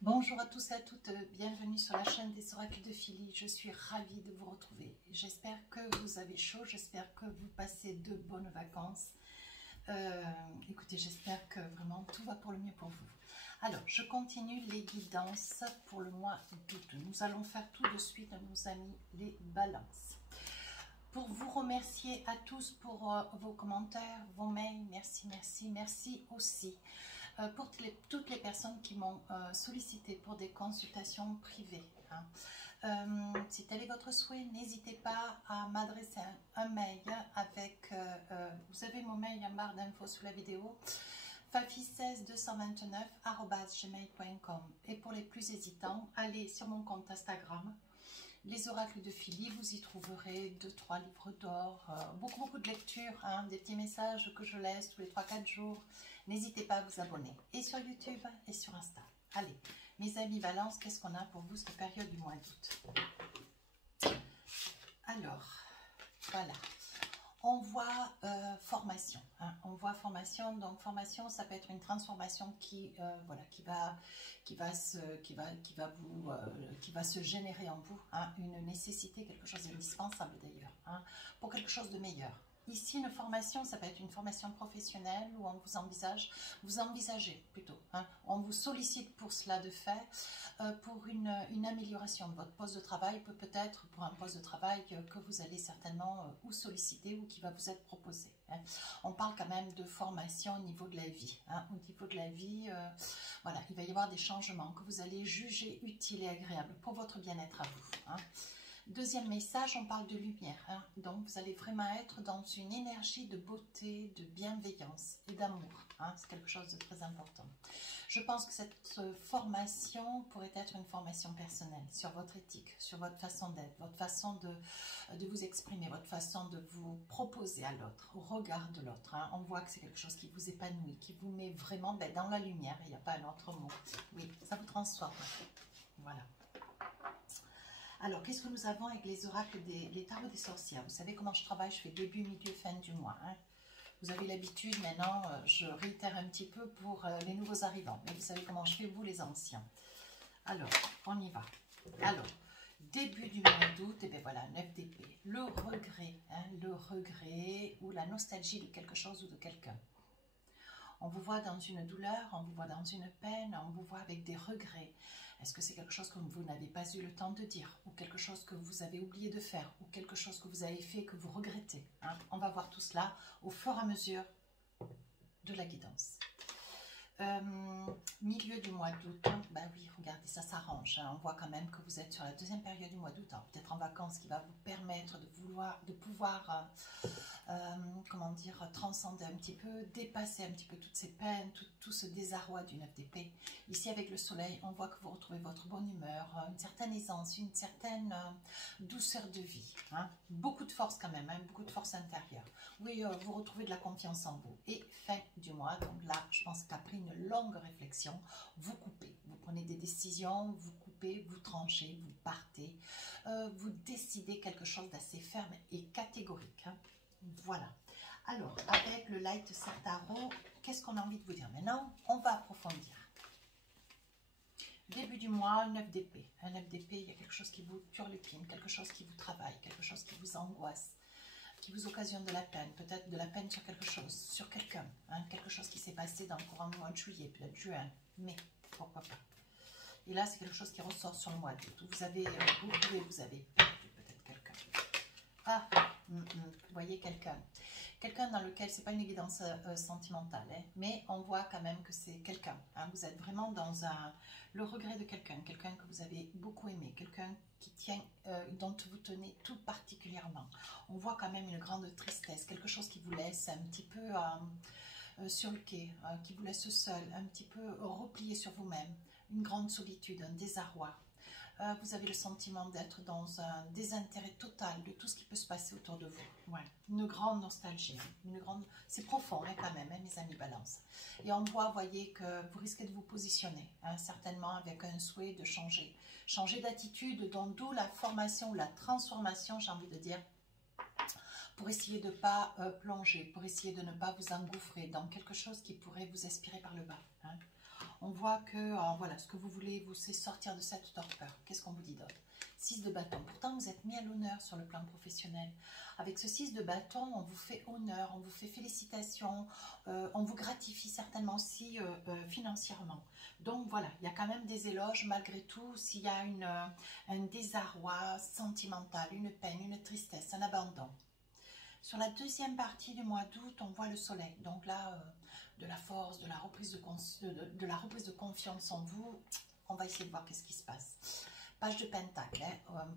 Bonjour à tous et à toutes, bienvenue sur la chaîne des oracles de Philly. Je suis ravie de vous retrouver. J'espère que vous avez chaud, j'espère que vous passez de bonnes vacances. Écoutez, j'espère que vraiment tout va pour le mieux pour vous. Alors, je continue les guidances pour le mois d'août. Nous allons faire tout de suite, nos amis, les balances. Pour vous remercier à tous pour vos commentaires, vos mails, merci aussi. Pour toutes les personnes qui m'ont sollicité pour des consultations privées. Si tel est votre souhait, n'hésitez pas à m'adresser un mail avec, vous avez mon mail en barre d'infos sous la vidéo, fafi16229@gmail.com. Et pour les plus hésitants, allez sur mon compte Instagram, les oracles de Philly, vous y trouverez 2-3 livres d'or, beaucoup de lectures, des petits messages que je laisse tous les 3-4 jours. N'hésitez pas à vous abonner, et sur YouTube et sur Insta. Allez, mes amis Balance, qu'est-ce qu'on a pour vous cette période du mois d'août? Alors, voilà. On voit formation, on voit formation. Donc formation, ça peut être une transformation qui va se générer en vous, une nécessité, quelque chose d'indispensable d'ailleurs, pour quelque chose de meilleur. Ici, une formation, ça peut être une formation professionnelle où on vous envisagez plutôt, on vous sollicite pour cela de fait, pour une amélioration de votre poste de travail, peut-être pour un poste de travail que vous allez certainement ou solliciter ou qui va vous être proposé. On parle quand même de formation au niveau de la vie. Au niveau de la vie, voilà, il va y avoir des changements que vous allez juger utiles et agréables pour votre bien-être à vous. Deuxième message, on parle de lumière. Donc, vous allez vraiment être dans une énergie de beauté, de bienveillance et d'amour. C'est quelque chose de très important. Je pense que cette formation pourrait être une formation personnelle sur votre éthique, sur votre façon d'être, votre façon de vous exprimer, votre façon de vous proposer à l'autre, au regard de l'autre. On voit que c'est quelque chose qui vous épanouit, qui vous met vraiment dans la lumière. Il n'y a pas un autre mot. Oui, ça vous transforme. Voilà. Alors, qu'est-ce que nous avons avec les oracles, les tarots des sorcières? Vous savez comment je travaille, je fais début, milieu, fin du mois. Vous avez l'habitude, maintenant, je réitère un petit peu pour les nouveaux arrivants. Mais vous savez comment je fais, vous les anciens. Alors, on y va. Alors, début du mois d'août, et bien voilà, 9 d'épée. Le regret ou la nostalgie de quelque chose ou de quelqu'un. On vous voit dans une douleur, on vous voit dans une peine, on vous voit avec des regrets. Est-ce que c'est quelque chose que vous n'avez pas eu le temps de dire, ou quelque chose que vous avez oublié de faire, ou quelque chose que vous avez fait que vous regrettez? On va voir tout cela au fur et à mesure de la guidance. Milieu du mois d'août, ben oui, regardez, ça s'arrange. On voit quand même que vous êtes sur la deuxième période du mois d'août, peut-être en vacances, qui va vous permettre de pouvoir comment dire, transcender un petit peu, dépasser un petit peu toutes ces peines, tout ce désarroi du 9 d'épée. Ici, avec le soleil, on voit que vous retrouvez votre bonne humeur, une certaine aisance, une certaine douceur de vie. Beaucoup de force quand même, beaucoup de force intérieure. Oui, vous retrouvez de la confiance en vous. Et fin du mois, donc là, je pense qu'après une longue réflexion, vous coupez. Vous prenez des décisions, vous coupez, vous tranchez, vous partez. Vous décidez quelque chose d'assez ferme et catégorique. Voilà. Alors, avec le Light Tarot, qu'est-ce qu'on a envie de vous dire? Maintenant, on va approfondir. Début du mois, 9 d'épée. Un 9 d'épée, il y a quelque chose qui vous turlupine, quelque chose qui vous travaille, quelque chose qui vous angoisse, qui vous occasionne de la peine, peut-être de la peine sur quelque chose, sur quelqu'un, quelque chose qui s'est passé dans le courant du mois de juillet, peut-être juin, mai, pourquoi pas. Et là, c'est quelque chose qui ressort sur le mois d'août. Vous avez perdu peut-être quelqu'un. Vous voyez quelqu'un dans lequel c'est pas une évidence sentimentale, mais on voit quand même que c'est quelqu'un. Vous êtes vraiment dans le regret de quelqu'un que vous avez beaucoup aimé, quelqu'un qui tient, dont vous tenez tout particulièrement. On voit quand même une grande tristesse, quelque chose qui vous laisse un petit peu sur le quai, qui vous laisse seul, un petit peu replié sur vous-même, une grande solitude, un désarroi. Vous avez le sentiment d'être dans un désintérêt total de tout ce qui peut se passer autour de vous. Ouais. Une grande nostalgie. C'est profond quand même, mes amis Balance. Et on voit, voyez, que vous risquez de vous positionner, certainement avec un souhait de changer. Changer d'attitude, d'où la formation, la transformation, j'ai envie de dire, pour essayer de ne pas plonger, pour essayer de ne pas vous engouffrer dans quelque chose qui pourrait vous aspirer par le bas. On voit que, voilà, ce que vous voulez, vous, c'est sortir de cette torpeur. Qu'est-ce qu'on vous dit d'autre? 6 de bâton. Pourtant, vous êtes mis à l'honneur sur le plan professionnel. Avec ce 6 de bâton, on vous fait honneur, on vous fait félicitations, on vous gratifie certainement aussi financièrement. Donc voilà, il y a quand même des éloges malgré tout. S'il y a un désarroi sentimental, une peine, une tristesse, un abandon. Sur la deuxième partie du mois d'août, on voit le soleil. Donc là, de la force, de la reprise de confiance en vous. On va essayer de voir qu'est-ce qui se passe. Page de Pentacle.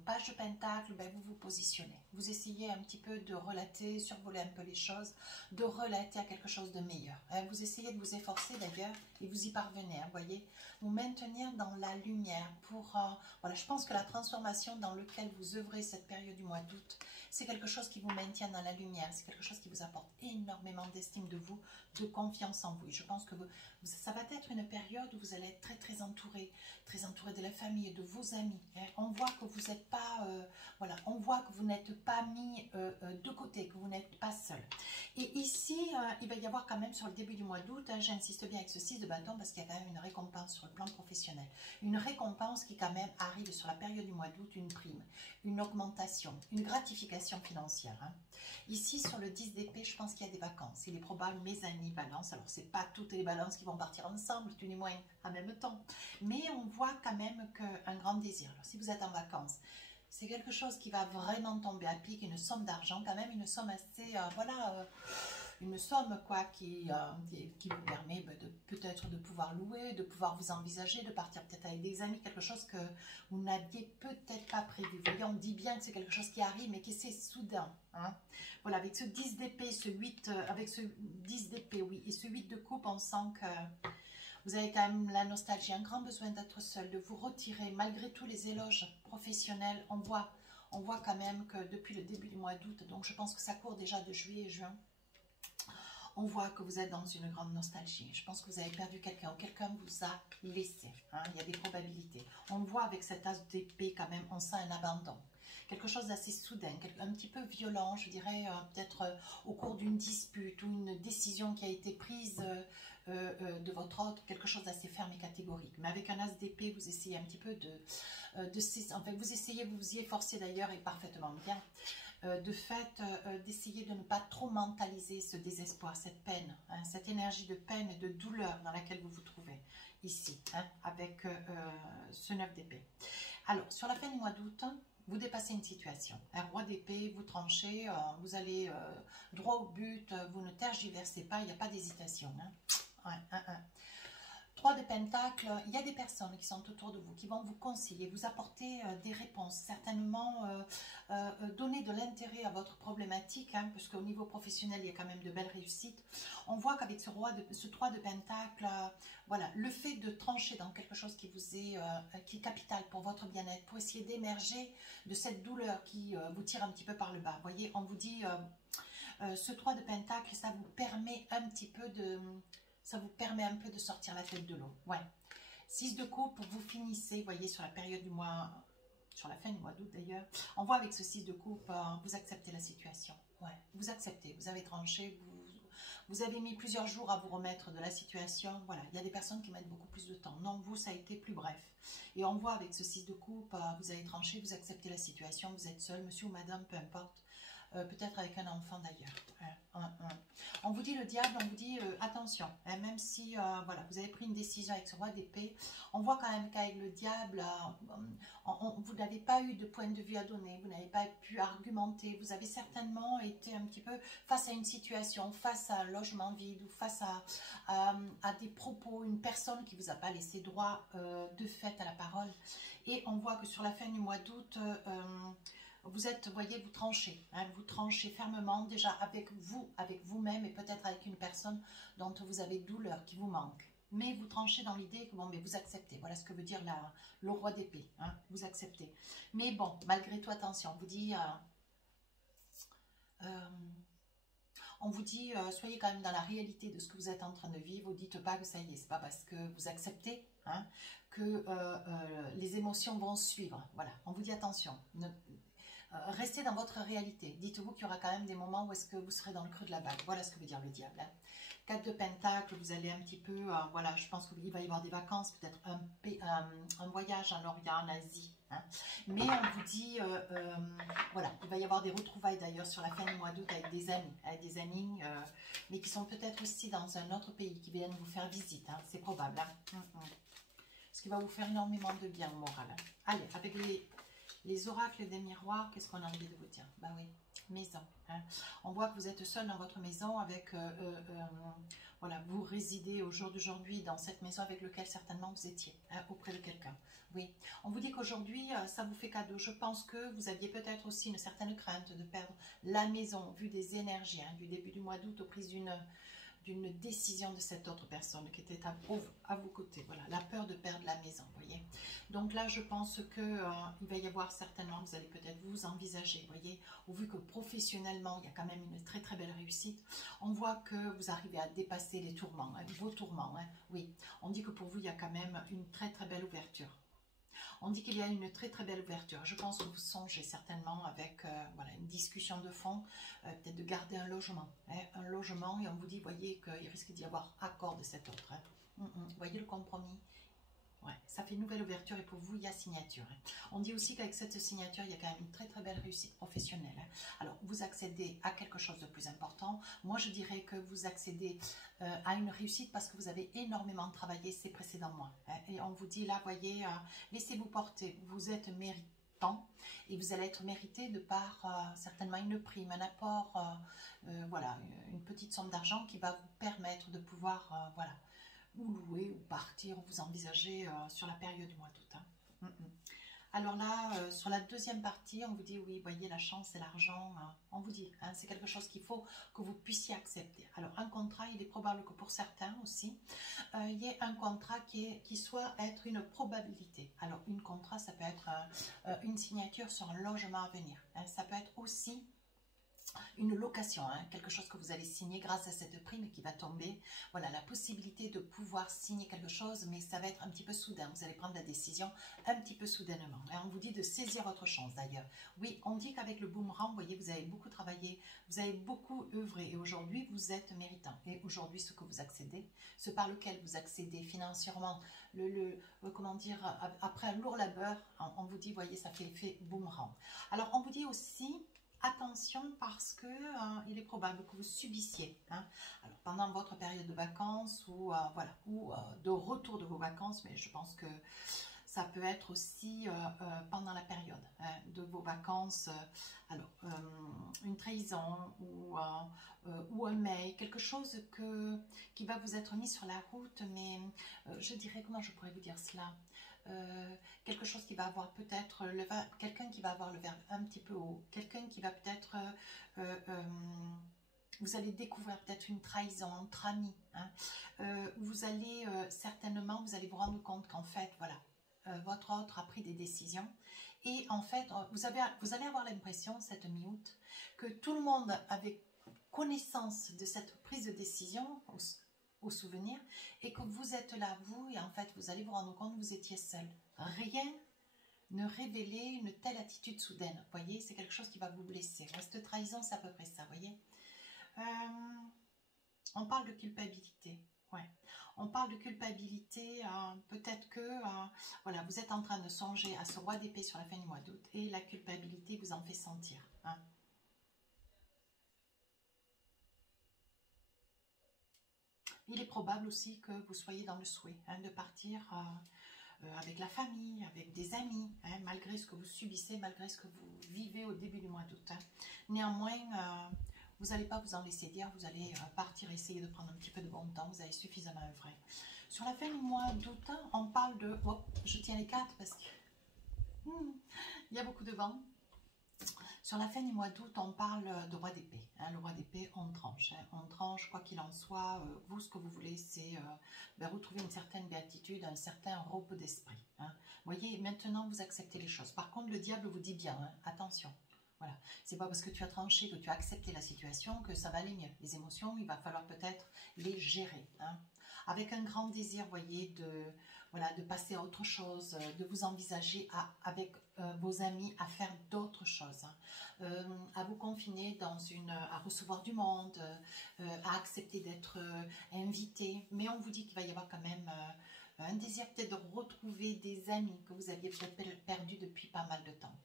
Page de Pentacle, ben, vous vous positionnez. Vous essayez un petit peu de relater, survoler un peu les choses, de relater à quelque chose de meilleur. Vous essayez de vous efforcer d'ailleurs et vous y parvenez, vous voyez. Vous maintenir dans la lumière pour... voilà, je pense que la transformation dans laquelle vous œuvrez cette période du mois d'août, c'est quelque chose qui vous maintient dans la lumière, c'est quelque chose qui vous apporte énormément d'estime de vous, de confiance en vous. Et je pense que ça va être une période où vous allez être très entouré de la famille et de vos amis. On voit que vous n'êtes pas, voilà, on voit que vous n'êtes pas mis de côté, que vous n'êtes pas seul. Et ici, il va y avoir quand même sur le début du mois d'août, j'insiste bien avec ce 6 de bâton parce qu'il y a quand même une récompense sur le plan professionnel. Une récompense qui quand même arrive sur la période du mois d'août, une prime, une augmentation, une gratification financière. Ici, sur le 10 d'épée, je pense qu'il y a des vacances. Il est probable, mes amis balance, alors c'est pas toutes les balances qui vont partir ensemble, tout du moins en même temps, mais on voit quand même qu'un grand désir. Alors si vous êtes en vacances, c'est quelque chose qui va vraiment tomber à pic, une somme d'argent, quand même une somme assez, voilà, une somme quoi qui vous permet peut-être de pouvoir louer, de pouvoir vous envisager, de partir peut-être avec des amis, quelque chose que vous n'aviez peut-être pas prévu. Vous voyez, on dit bien que c'est quelque chose qui arrive, mais qui c'est soudain. Hein. Voilà, avec ce 10 d'épée, ce 8, avec ce 10 d'épée, oui, et ce 8 de coupe, on sent que vous avez quand même la nostalgie, un grand besoin d'être seul, de vous retirer, malgré tous les éloges professionnels. On voit quand même que depuis le début du mois d'août, donc je pense que ça court déjà de juillet et juin, on voit que vous êtes dans une grande nostalgie. Je pense que vous avez perdu quelqu'un ou quelqu'un vous a laissé. Hein, il y a des probabilités. On voit avec cet as d'épée quand même, on sent un abandon. Quelque chose d'assez soudain, un petit peu violent, je dirais, peut-être au cours d'une dispute ou une décision qui a été prise de votre ordre, quelque chose d'assez ferme et catégorique. Mais avec un as d'épée, vous essayez un petit peu enfin, vous essayez, vous vous y efforcez d'ailleurs et parfaitement bien, de fait d'essayer de ne pas trop mentaliser ce désespoir, cette peine, hein, cette énergie de peine et de douleur dans laquelle vous vous trouvez ici, hein, avec ce 9 d'épée. Alors, sur la fin du mois d'août, vous dépassez une situation. Un roi d'épée, vous tranchez, vous allez droit au but, vous ne tergiversez pas, il n'y a pas d'hésitation. Hein. 3 de Pentacles, il y a des personnes qui sont autour de vous, qui vont vous conseiller, vous apporter des réponses, certainement donner de l'intérêt à votre problématique, hein, parce qu'au niveau professionnel, il y a quand même de belles réussites. On voit qu'avec ce 3 de Pentacles, voilà, le fait de trancher dans quelque chose qui vous est, qui est capital pour votre bien-être, pour essayer d'émerger de cette douleur qui vous tire un petit peu par le bas. Vous voyez, on vous dit, ce 3 de Pentacles, ça vous permet un petit peu de... Ça vous permet un peu de sortir la tête de l'eau. Ouais. 6 de coupe, vous finissez, vous voyez, sur la période du mois, sur la fin du mois d'août d'ailleurs. On voit avec ce 6 de coupe, vous acceptez la situation. Ouais, vous acceptez, vous avez tranché, vous avez mis plusieurs jours à vous remettre de la situation. Voilà, il y a des personnes qui mettent beaucoup plus de temps. Non, vous, ça a été plus bref. Et on voit avec ce 6 de coupe, vous avez tranché, vous acceptez la situation, vous êtes seul, monsieur ou madame, peu importe. Peut-être avec un enfant d'ailleurs. On vous dit le diable, on vous dit attention, hein, même si voilà, vous avez pris une décision avec ce roi d'épée, on voit quand même qu'avec le diable, vous n'avez pas eu de point de vue à donner, vous n'avez pas pu argumenter, vous avez certainement été un petit peu face à une situation, face à un logement vide ou face à des propos, une personne qui ne vous a pas laissé droit de fait à la parole. Et on voit que sur la fin du mois d'août, vous êtes, vous voyez, vous tranchez, hein, vous tranchez fermement déjà avec vous-même et peut-être avec une personne dont vous avez douleur, qui vous manque. Mais vous tranchez dans l'idée que bon, mais vous acceptez. Voilà ce que veut dire le roi d'épée, hein, vous acceptez. Mais bon, malgré tout, attention, on vous dit, soyez quand même dans la réalité de ce que vous êtes en train de vivre. Vous dites pas que ça y est, c'est pas parce que vous acceptez, hein, que les émotions vont suivre. Voilà, on vous dit attention. restez dans votre réalité. Dites-vous qu'il y aura quand même des moments où est-ce que vous serez dans le creux de la vague. Voilà ce que veut dire le diable. Hein. 4 de Pentacle, vous allez un petit peu, voilà, je pense qu'il va y avoir des vacances, peut-être un voyage en Orient, en Asie. Hein. Mais on vous dit, voilà, il va y avoir des retrouvailles d'ailleurs sur la fin du mois d'août avec des amis, mais qui sont peut-être aussi dans un autre pays, qui viennent vous faire visite. Hein. C'est probable. Hein. Ce qui va vous faire énormément de bien au moral. Hein. Allez, avec les oracles des miroirs, qu'est-ce qu'on a envie de vous dire? Bah oui, maison. Hein. On voit que vous êtes seul dans votre maison avec, voilà, vous résidez au jour d'aujourd'hui dans cette maison avec laquelle certainement vous étiez, hein, auprès de quelqu'un. Oui, on vous dit qu'aujourd'hui, ça vous fait cadeau. Je pense que vous aviez peut-être aussi une certaine crainte de perdre la maison, vu des énergies, hein, du début du mois d'août aux prises d'une décision de cette autre personne qui était à vos côtés. Voilà, la peur de perdre la maison, vous voyez. Donc là, je pense que il va y avoir certainement, vous allez peut-être vous envisager, vous voyez, au vu que professionnellement, il y a quand même une très très belle réussite. On voit que vous arrivez à dépasser les tourments, hein, vos tourments, hein, oui. On dit que pour vous, il y a quand même une très très belle ouverture. On dit qu'il y a une très très belle ouverture. Je pense que vous songez certainement avec voilà, une discussion de fond, peut-être de garder un logement. Hein, un logement, et on vous dit, voyez qu'il risque d'y avoir accord de cet autre. Hein. Voyez le compromis. Ouais, ça fait une nouvelle ouverture et pour vous, il y a signature. Hein. On dit aussi qu'avec cette signature, il y a quand même une très très belle réussite professionnelle. Hein. Alors, vous accédez à quelque chose de plus important. Moi, je dirais que vous accédez à une réussite parce que vous avez énormément travaillé ces précédents mois. Hein. Et on vous dit là, voyez, laissez-vous porter. Vous êtes méritant et vous allez être mérité de par certainement une prime, un apport, voilà, une petite somme d'argent qui va vous permettre de pouvoir, voilà, ou louer, ou partir, ou vous envisagez sur la période du mois d'août. Hein. Alors là, sur la deuxième partie, on vous dit, oui, voyez, la chance et l'argent, hein, on vous dit, hein, c'est quelque chose qu'il faut que vous puissiez accepter. Alors, un contrat, il est probable que pour certains aussi, il y ait un contrat qui soit être une probabilité. Alors, une contrat, ça peut être une signature sur un logement à venir. Hein, ça peut être aussi une location, hein, quelque chose que vous allez signer grâce à cette prime qui va tomber. Voilà, la possibilité de pouvoir signer quelque chose, mais ça va être un petit peu soudain. Vous allez prendre la décision un petit peu soudainement. Et on vous dit de saisir votre chance d'ailleurs. Oui, on dit qu'avec le boomerang, vous voyez, vous avez beaucoup travaillé, vous avez beaucoup œuvré et aujourd'hui, vous êtes méritant. Et aujourd'hui, ce que vous accédez, ce par lequel vous accédez financièrement, comment dire, après un lourd labeur, on vous dit, voyez, ça fait l'effet boomerang. Alors, on vous dit aussi, attention parce que il est probable que vous subissiez, hein, alors pendant votre période de vacances ou voilà, ou de retour de vos vacances, mais je pense que ça peut être aussi pendant la période hein, de vos vacances, alors une trahison ou un mail, quelque chose qui va vous être mis sur la route, mais je dirais, comment je pourrais vous dire cela, quelque chose qui va avoir peut-être quelqu'un qui va avoir le verbe un petit peu haut, quelqu'un qui va peut-être vous allez découvrir peut-être une trahison entre amis, hein, vous allez certainement, vous allez vous rendre compte qu'en fait, voilà, votre autre a pris des décisions et en fait, vous allez avoir l'impression, cette mi-août, que tout le monde avait connaissance de cette prise de décision au souvenir et que vous êtes là, vous, et en fait, vous allez vous rendre compte que vous étiez seul. Rien ne révélait une telle attitude soudaine. Vous voyez, c'est quelque chose qui va vous blesser. Cette trahison, c'est à peu près ça, vous voyez. On parle de culpabilité. Ouais. On parle de culpabilité, peut-être que voilà, vous êtes en train de songer à ce roi d'épée sur la fin du mois d'août et la culpabilité vous en fait sentir. Hein. Il est probable aussi que vous soyez dans le souhait hein, de partir avec la famille, avec des amis, hein, malgré ce que vous subissez, malgré ce que vous vivez au début du mois d'août. Hein. Néanmoins, vous n'allez pas vous en laisser dire, vous allez partir essayer de prendre un petit peu de bon temps, vous avez suffisamment œuvré. Sur la fin du mois d'août, on parle de... Oh, je tiens les cartes parce que il y a beaucoup de vent. Sur la fin du mois d'août, on parle de roi d'épée. Hein, le roi d'épée, on tranche. Hein, on tranche, quoi qu'il en soit. Vous, ce que vous voulez, c'est retrouver une certaine béatitude, un certain repos d'esprit. Hein. Vous voyez, maintenant, vous acceptez les choses. Par contre, le diable vous dit bien, hein, attention. Voilà. C'est pas parce que tu as tranché, que tu as accepté la situation, que ça va aller mieux. Les émotions, il va falloir peut-être les gérer. Hein. avec un grand désir, voyez, voilà, de passer à autre chose, de vous envisager avec vos amis à faire d'autres choses, à vous confiner à recevoir du monde, à accepter d'être invité. Mais on vous dit qu'il va y avoir quand même un désir peut-être de retrouver des amis que vous aviez peut-être perdus depuis pas mal de temps.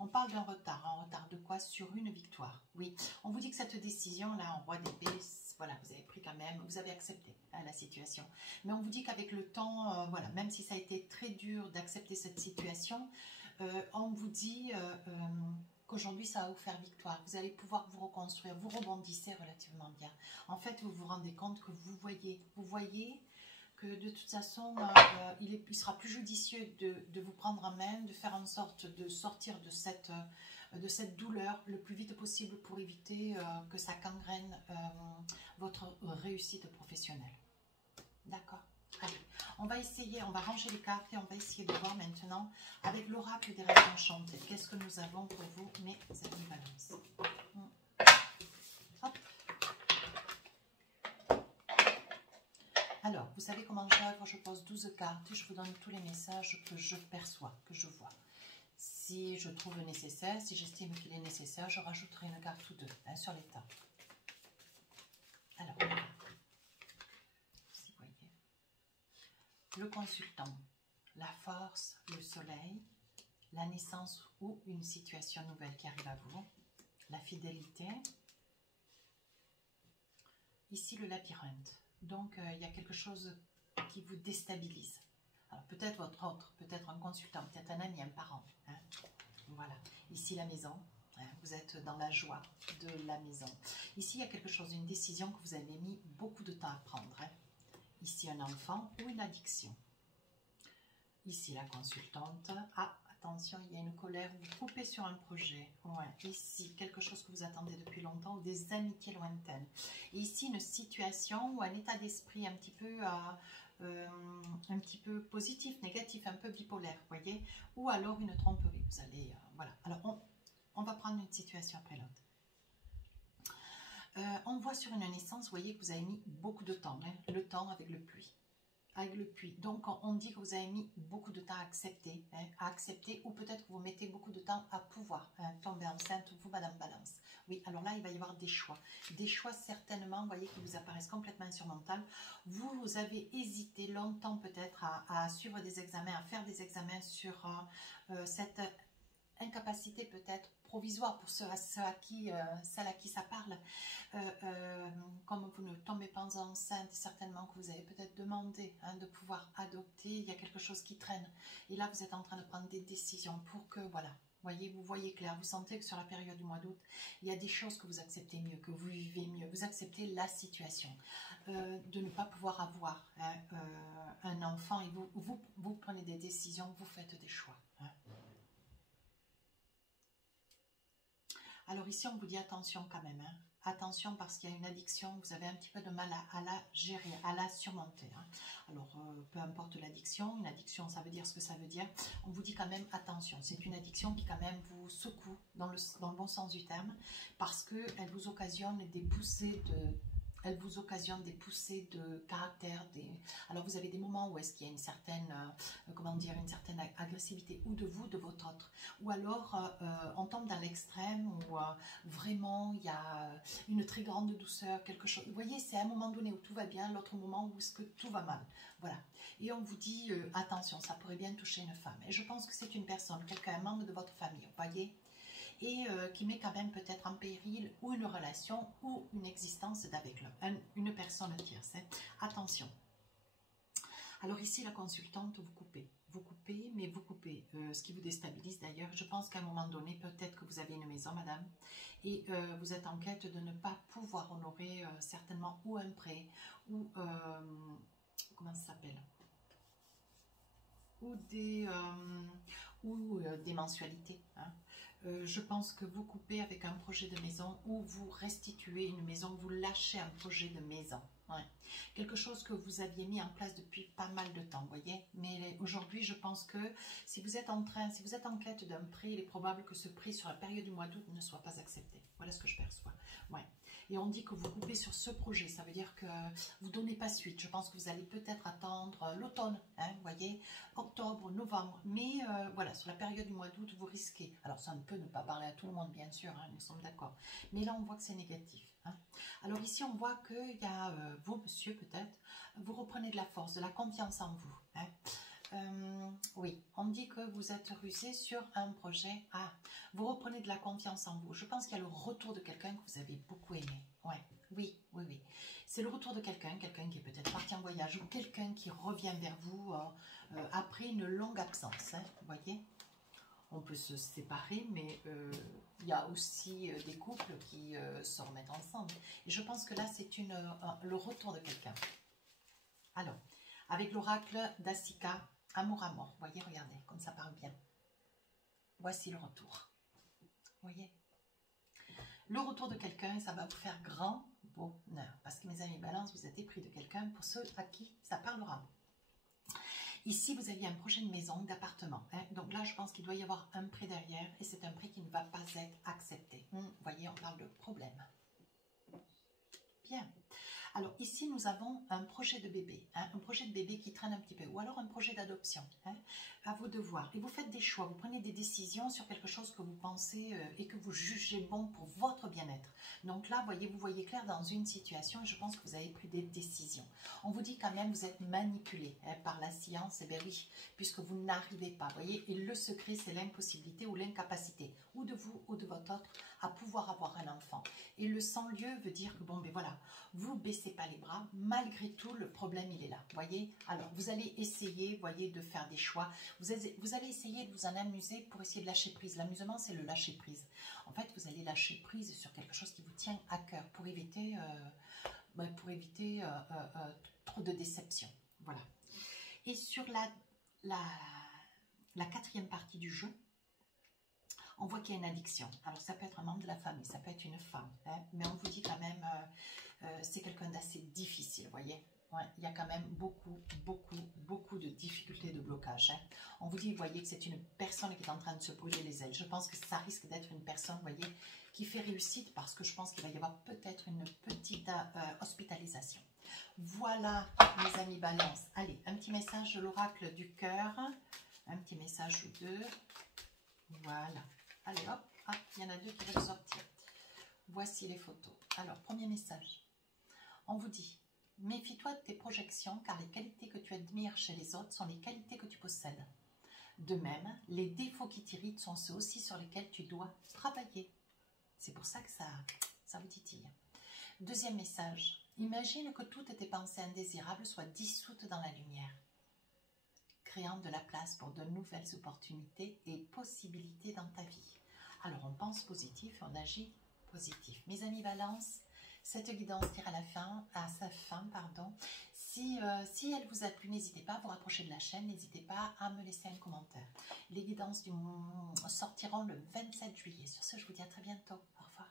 On parle d'un retard. Un retard de quoi? Sur une victoire. Oui, on vous dit que cette décision-là, en roi d'épée, voilà, vous avez pris quand même, vous avez accepté la situation. Mais on vous dit qu'avec le temps, voilà, même si ça a été très dur d'accepter cette situation, on vous dit qu'aujourd'hui, ça va vous faire victoire. Vous allez pouvoir vous reconstruire, vous rebondissez relativement bien. En fait, vous vous rendez compte que vous voyez que de toute façon, il sera plus judicieux de vous prendre en main, de faire en sorte de sortir de cette douleur le plus vite possible pour éviter que ça gangrène votre réussite professionnelle. D'accord? Allez, on va essayer, on va ranger les cartes et on va essayer de voir maintenant avec l'oracle des rêves enchantés. Qu'est-ce que nous avons pour vous, mes amis Balance? Hop. Alors, vous savez comment j'œuvre? Je pose 12 cartes et je vous donne tous les messages que je perçois, que je vois. Si je trouve nécessaire, si j'estime qu'il est nécessaire, je rajouterai une carte ou deux sur l'état. Alors, vous voyez, le consultant, la force, le soleil, la naissance ou une situation nouvelle qui arrive à vous, la fidélité, ici le labyrinthe. Donc, il y a quelque chose qui vous déstabilise. Alors, peut-être votre autre, peut-être un consultant, peut-être un ami, un parent. Voilà. Ici, la maison. Vous êtes dans la joie de la maison. Ici, il y a quelque chose, une décision que vous avez mis beaucoup de temps à prendre. Ici, un enfant ou une addiction. Ici, la consultante. Ah, attention, il y a une colère. Vous coupez sur un projet. Ouais. Ici, quelque chose que vous attendez depuis longtemps ou des amitiés lointaines. Et ici, une situation ou un état d'esprit un petit peu positif, négatif, un peu bipolaire, vous voyez. Ou alors une tromperie. Vous allez, voilà. Alors, on va prendre une situation après l'autre. On voit sur une naissance, vous voyez que vous avez mis beaucoup de temps. Le temps avec le puits. Avec le puits. Donc, on dit que vous avez mis beaucoup de temps à accepter, ou peut-être que vous mettez beaucoup de temps à pouvoir tomber enceinte, vous, Madame Balance. Oui, alors là, il va y avoir des choix. Des choix, certainement, vous voyez, qui vous apparaissent complètement insurmontables. Vous avez hésité longtemps, peut-être, à suivre des examens, à faire des examens sur cette incapacité, peut-être, provisoire pour celles à qui ça parle. Comme vous ne tombez pas enceinte, certainement que vous avez peut-être demandé de pouvoir adopter, il y a quelque chose qui traîne. Et là, vous êtes en train de prendre des décisions pour que, voilà, vous voyez clair, vous sentez que sur la période du mois d'août, il y a des choses que vous acceptez mieux, que vous vivez mieux, vous acceptez la situation, de ne pas pouvoir avoir un enfant et vous prenez des décisions, vous faites des choix. Alors ici, on vous dit attention quand même. Attention parce qu'il y a une addiction, vous avez un petit peu de mal à la gérer, à la surmonter. Alors, peu importe l'addiction, une addiction, ça veut dire ce que ça veut dire. On vous dit quand même attention. C'est une addiction qui quand même vous secoue dans le bon sens du terme parce qu'elle vous occasionne des poussées de... Elle vous occasionne des poussées de caractère. Alors, vous avez des moments où est-ce qu'il y a une certaine, une certaine agressivité ou de vous, de votre autre. Ou alors, on tombe dans l'extrême où vraiment, il y a une très grande douceur, quelque chose. Vous voyez, c'est un moment donné où tout va bien, l'autre moment où est-ce que tout va mal. Voilà. Et on vous dit, attention, ça pourrait bien toucher une femme. Et je pense que c'est une personne, quelqu'un, un membre de votre famille, vous voyez, et qui met quand même peut-être en péril ou une relation ou une existence d'avec une personne tierce. Attention. Alors ici, la consultante, vous coupez, mais vous coupez. Ce qui vous déstabilise d'ailleurs, je pense qu'à un moment donné, peut-être que vous avez une maison, madame, et vous êtes en quête de ne pas pouvoir honorer certainement ou un prêt, ou, comment ça s'appelle, ou des mensualités. Je pense que vous coupez avec un projet de maison ou vous restituez une maison, vous lâchez un projet de maison. Ouais. Quelque chose que vous aviez mis en place depuis pas mal de temps, vous voyez. Mais aujourd'hui, je pense que si vous êtes en quête d'un prix, il est probable que ce prix sur la période du mois d'août ne soit pas accepté. Voilà ce que je perçois. Ouais. Et on dit que vous coupez sur ce projet. Ça veut dire que vous ne donnez pas suite. Je pense que vous allez peut-être attendre l'automne, hein, vous voyez, octobre, novembre. Mais voilà, sur la période du mois d'août, vous risquez. Alors, ça ne peut ne pas parler à tout le monde, bien sûr, hein, nous sommes d'accord. Mais là, on voit que c'est négatif. Hein. Alors ici, on voit qu'il y a vous, monsieur, peut-être, vous reprenez de la force, de la confiance en vous. Hein. Oui, on dit que vous êtes rusé sur un projet. Ah, vous reprenez de la confiance en vous. Je pense qu'il y a le retour de quelqu'un que vous avez beaucoup aimé. Ouais, oui, oui, oui. C'est le retour de quelqu'un qui est peut-être parti en voyage ou quelqu'un qui revient vers vous après une longue absence. Hein, vous voyez, on peut se séparer, mais il y a aussi des couples qui se remettent ensemble. Et je pense que là, c'est le retour de quelqu'un. Alors, avec l'oracle d'Asika, amour à mort. Voyez, regardez, comme ça parle bien. Voici le retour. Voyez, le retour de quelqu'un, ça va vous faire grand bonheur. Parce que mes amis balance, vous êtes épris de quelqu'un pour ceux à qui ça parlera. Ici, vous aviez un projet de maison, d'appartement. Hein? Donc là, je pense qu'il doit y avoir un prêt derrière et c'est un prêt qui ne va pas être accepté. Vous voyez, on parle de problème. Bien. Alors ici, nous avons un projet de bébé, hein, un projet de bébé qui traîne un petit peu, ou alors un projet d'adoption, hein, à vos devoirs. Et vous faites des choix, vous prenez des décisions sur quelque chose que vous pensez et que vous jugez bon pour votre bien-être. Donc là, vous voyez clair dans une situation et je pense que vous avez pris des décisions. On vous dit quand même, vous êtes manipulé hein, par la science, et bien oui, puisque vous n'arrivez pas, voyez. Et le secret, c'est l'impossibilité ou l'incapacité, ou de vous ou de votre autre, à pouvoir avoir un enfant. Et le sans-lieu veut dire que, bon, ben voilà, vous baissez pas les bras, malgré tout, le problème, il est là, voyez. Alors, vous allez essayer, voyez, de faire des choix. Vous allez essayer de vous en amuser pour essayer de lâcher prise. L'amusement, c'est le lâcher prise. En fait, vous allez lâcher prise sur quelque chose qui vous tient à cœur pour éviter, trop de déception. Voilà. Et sur la quatrième partie du jeu, on voit qu'il y a une addiction. Alors, ça peut être un membre de la famille, ça peut être une femme, hein, mais on vous dit quand même, c'est quelqu'un d'assez difficile, vous voyez. Ouais, il y a quand même beaucoup de difficultés, de blocage. Hein. On vous dit, vous voyez, que c'est une personne qui est en train de se brûler les ailes. Je pense que ça risque d'être une personne, vous voyez, qui fait réussite parce que je pense qu'il va y avoir peut-être une petite hospitalisation. Voilà, mes amis balance. Allez, un petit message de l'oracle du cœur. Un petit message ou deux. Voilà. Allez, hop. Ah, il y en a deux qui veulent sortir. Voici les photos. Alors, premier message. On vous dit, méfie-toi de tes projections car les qualités que tu admires chez les autres sont les qualités que tu possèdes. De même, les défauts qui t'irritent sont ceux aussi sur lesquels tu dois travailler. C'est pour ça que ça vous titille. Deuxième message. Imagine que toutes tes pensées indésirables soient dissoutes dans la lumière, créant de la place pour de nouvelles opportunités et possibilités dans ta vie. Alors, on pense positif et on agit positif. Mes amis balance, cette guidance tire à sa fin. Si elle vous a plu, n'hésitez pas à vous rapprocher de la chaîne, n'hésitez pas à me laisser un commentaire. Les guidances sortiront le 27 juillet. Sur ce, je vous dis à très bientôt. Au revoir.